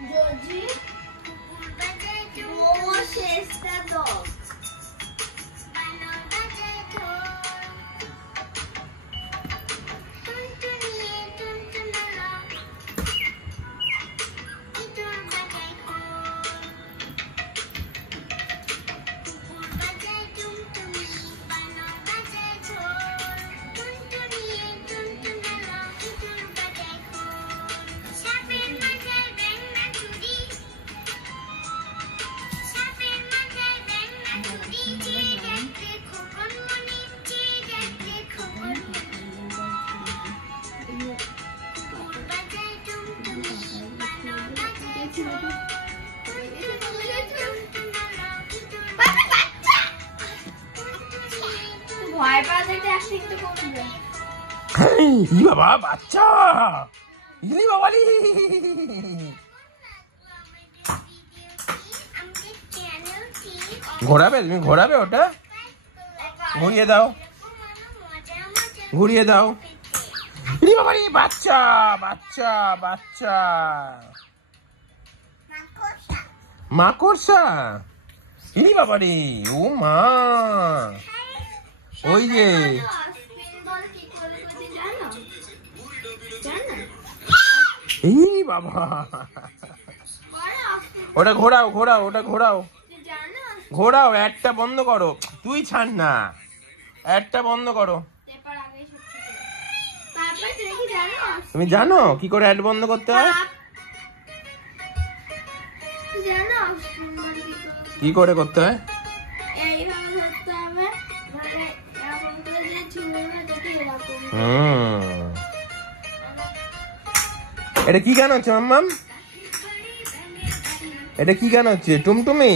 Georgie, what says the dog? বাবা বাচ্চা ইলি বাবালি ঘোরাবে তুমি ঘোরাবে ওটা ঘুরিয়ে দাও ঘুরিয়ে দাও ইলি বাবালি বাচ্চা বাচ্চা বাচ্চা মাকড়সা ইলি বাবালি ও মা ওই যে এই বাবা ওটা ঘোরাও ঘোরাও ওটা ঘোরাও ঘোরাও একটা বন্ধ করো তুই ছাড় না একটা বন্ধ করো তুমি জানো কি করে অ্যাড বন্ধ করতে হয় কি করে করতে হয় এটা কি গান হচ্ছে মাম্মাম এটা কি গান হচ্ছে টুমটুমি